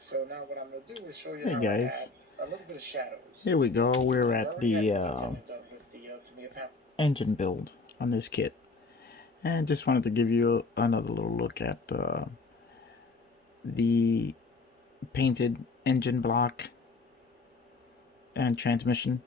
So now what I'm going to do is show you Hey how I add guys, a little bit of shadows. here we go. We're We at already had the the detailing done with the Tamiya panel. engine build on this kit, and just wanted to give you another little look at the painted engine block and transmission.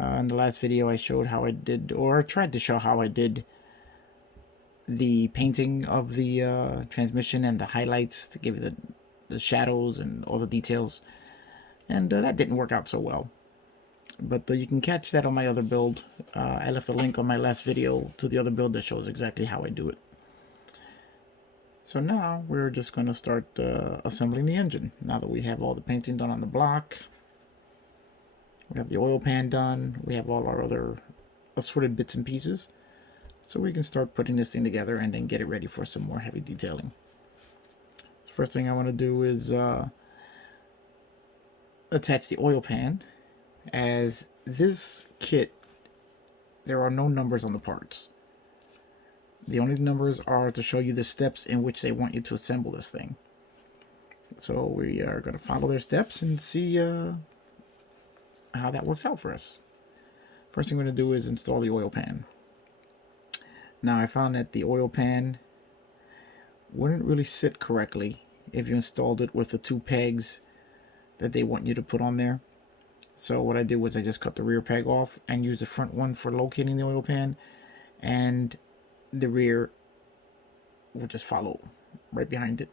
In the last video, I showed how I did, or tried to show how I did the painting of the transmission and the highlights to give you the shadows and all the details, and that didn't work out so well. But you can catch that on my other build. I left a link on my last video to the other build that shows exactly how I do it. So now we're just going to start assembling the engine. Now that we have all the painting done on the block, we have the oil pan done, we have all our other assorted bits and pieces. So we can start putting this thing together and then get it ready for some more heavy detailing. The first thing I want to do is attach the oil pan. As this kit, there are no numbers on the parts. The only numbers are to show you the steps in which they want you to assemble this thing. So we are going to follow their steps and see how that works out for us. First thing we're going to do is install the oil pan. Now I found that the oil pan wouldn't really sit correctly if you installed it with the two pegs that they want you to put on there. So what I did was I just cut the rear peg off and used the front one for locating the oil pan, and the rear will just follow right behind it.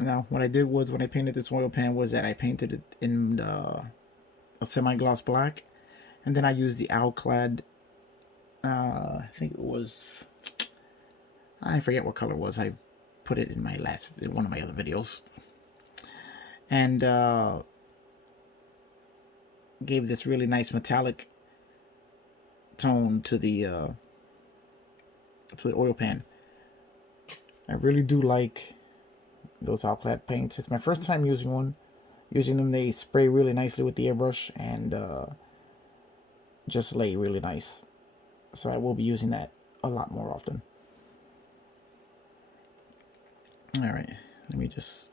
Now what I did was, when I painted this oil pan, was that I painted it in a semi-gloss black, and then I used the Alclad, I think it was, I forget what color it was. I put it in one of my other videos, and gave this really nice metallic tone to the oil pan. I really do like those Alclad paints. It's my first time using them. They spray really nicely with the airbrush and just lay really nice. So I will be using that a lot more often. Alright, let me just...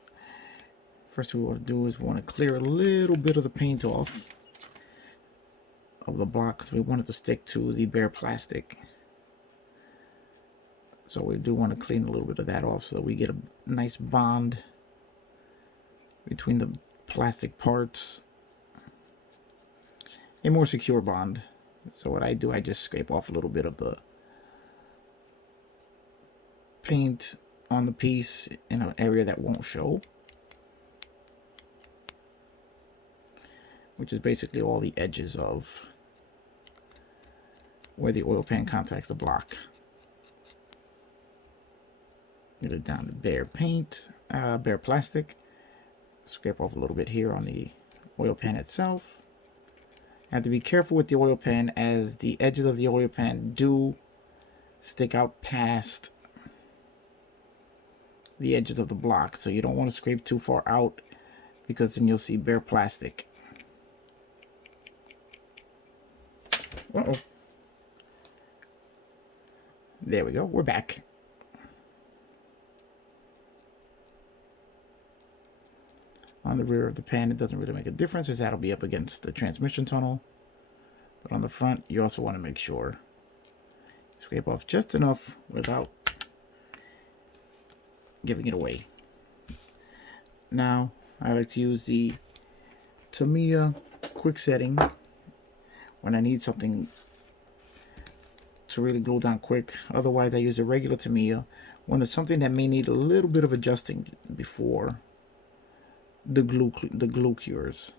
First thing we want to do is we want to clear a little bit of the paint off of the block, because we want it to stick to the bare plastic. So we do want to clean a little bit of that off so that we get a nice bond between the plastic parts. A more secure bond. So what I do, I just scrape off a little bit of the paint on the piece in an area that won't show, which is basically all the edges of where the oil pan contacts the block. Get it down to bare paint, bare plastic. Scrape off a little bit here on the oil pan itself. Have to be careful with the oil pan, as the edges of the oil pan do stick out past the edges of the block, so you don't want to scrape too far out, because then you'll see bare plastic. Uh-oh. There we go, we're back. On the rear of the pan, it doesn't really make a difference, as that'll be up against the transmission tunnel. But on the front, you also want to make sure you scrape off just enough without giving it away. Now, I like to use the Tamiya quick setting when I need something to really glue down quick. Otherwise, I use a regular Tamiya when it's something that may need a little bit of adjusting before the glue cures.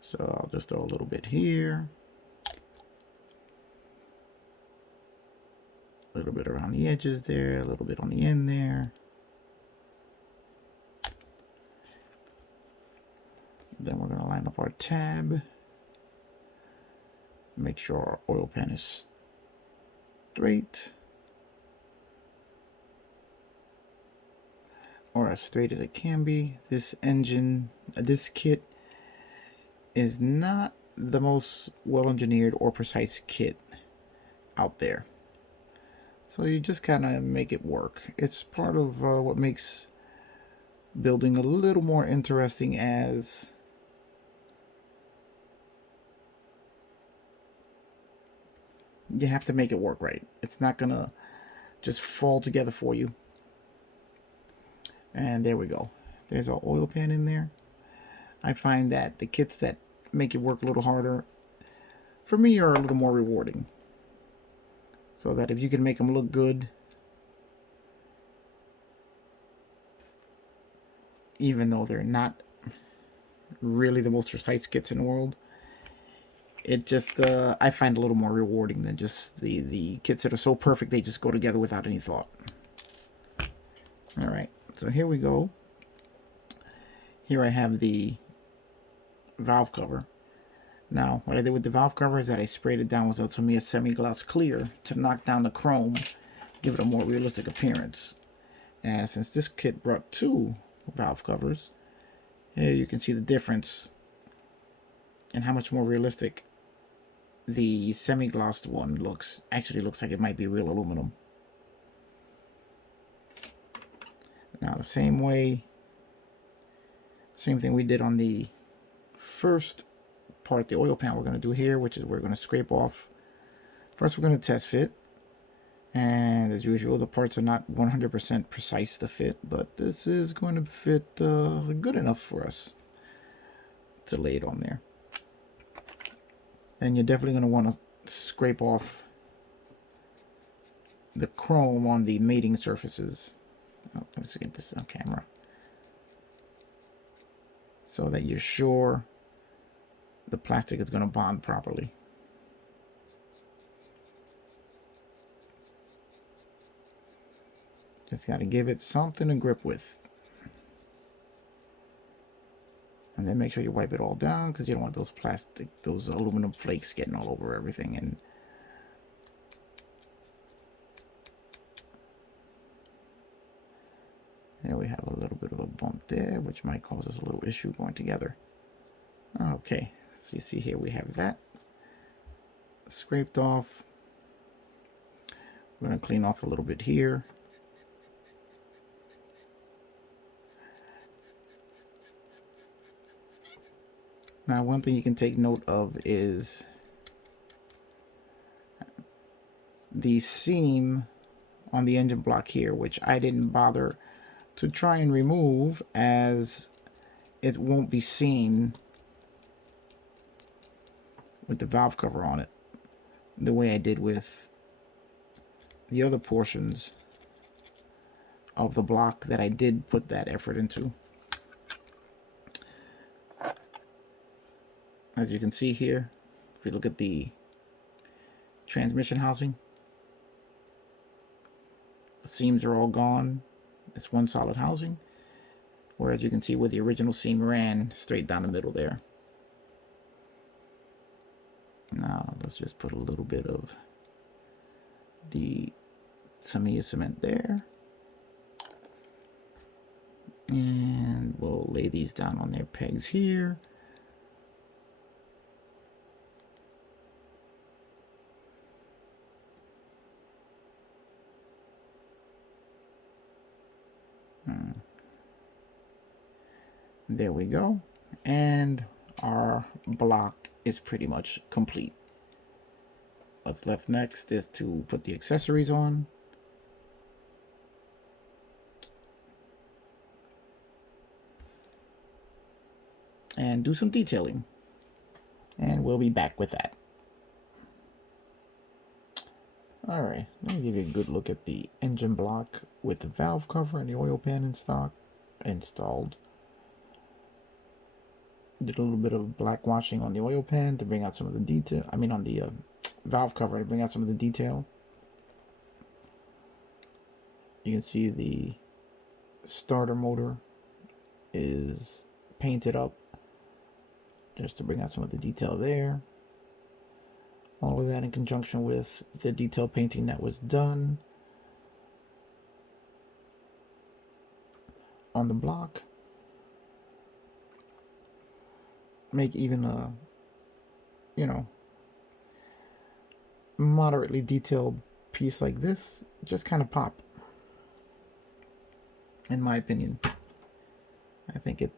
So I'll just throw a little bit here, a little bit around the edges there, a little bit on the end there. Then we're going to line up our tab. Make sure our oil pan is straight, or as straight as it can be. This kit is not the most well engineered or precise kit out there. So you just kind of make it work. It's part of what makes building a little more interesting, as you have to make it work right. It's not gonna just fall together for you. And there we go. There's our oil pan in there. I find that the kits that make it work a little harder, for me, are a little more rewarding. So that if you can make them look good, even though they're not really the most precise kits in the world, it just I find a little more rewarding than just the kits that are so perfect they just go together without any thought. All right, so here we go. Here I have the valve cover. Now, what I did with the valve cover is that I sprayed it down with a Tamiya semi-gloss clear to knock down the chrome, give it a more realistic appearance. And since this kit brought 2 valve covers, here you can see the difference and how much more realistic the semi-glossed one looks. Actually looks like it might be real aluminum. Now the same thing we did on the first part, the oil pan, we're going to do here, which is we're going to scrape off. First we're going to test fit, and as usual the parts are not 100% precise to fit, but this is going to fit good enough for us to lay it on there. Then you're definitely going to want to scrape off the chrome on the mating surfaces. Oh, let's get this on camera so that you're sure the plastic is going to bond properly. Just got to give it something to grip with. And then make sure you wipe it all down, because you don't want those aluminum flakes getting all over everything. And there we have a little bit of a bump there, which might cause us a little issue going together. Okay, so you see here we have that scraped off. We're going to clean off a little bit here. Now, one thing you can take note of is the seam on the engine block here, which I didn't bother to try and remove, as it won't be seen with the valve cover on it, the way I did with the other portions of the block that I did put that effort into. As you can see here, if you look at the transmission housing, the seams are all gone. It's one solid housing, whereas you can see where the original seam ran straight down the middle there. Now let's just put a little bit of the Tamiya cement there, and we'll lay these down on their pegs here. There we go, and our block is pretty much complete. What's left next is to put the accessories on. And do some detailing. And we'll be back with that. Alright, let me give you a good look at the engine block with the valve cover and the oil pan installed. Did a little bit of black washing on the oil pan to bring out some of the detail. I mean on the valve cover to bring out some of the detail. You can see the starter motor is painted up just to bring out some of the detail there. All of that in conjunction with the detail painting that was done on the block. Make even a, moderately detailed piece like this just kind of pop, in my opinion. I think it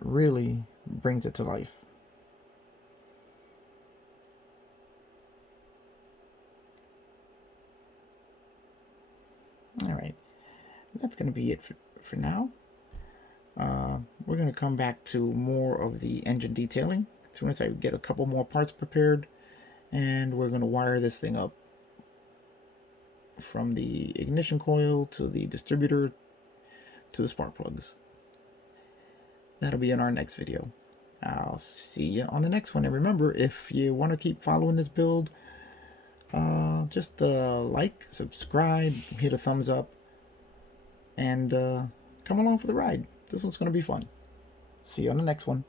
really brings it to life. All right, that's going to be it for now. We're going to come back to more of the engine detailing as soon as I get a couple more parts prepared, and we're going to wire this thing up from the ignition coil to the distributor to the spark plugs. That'll be in our next video. I'll see you on the next one. And remember, if you want to keep following this build, just like, subscribe, hit a thumbs up, and come along for the ride. This one's going to be fun. See you on the next one.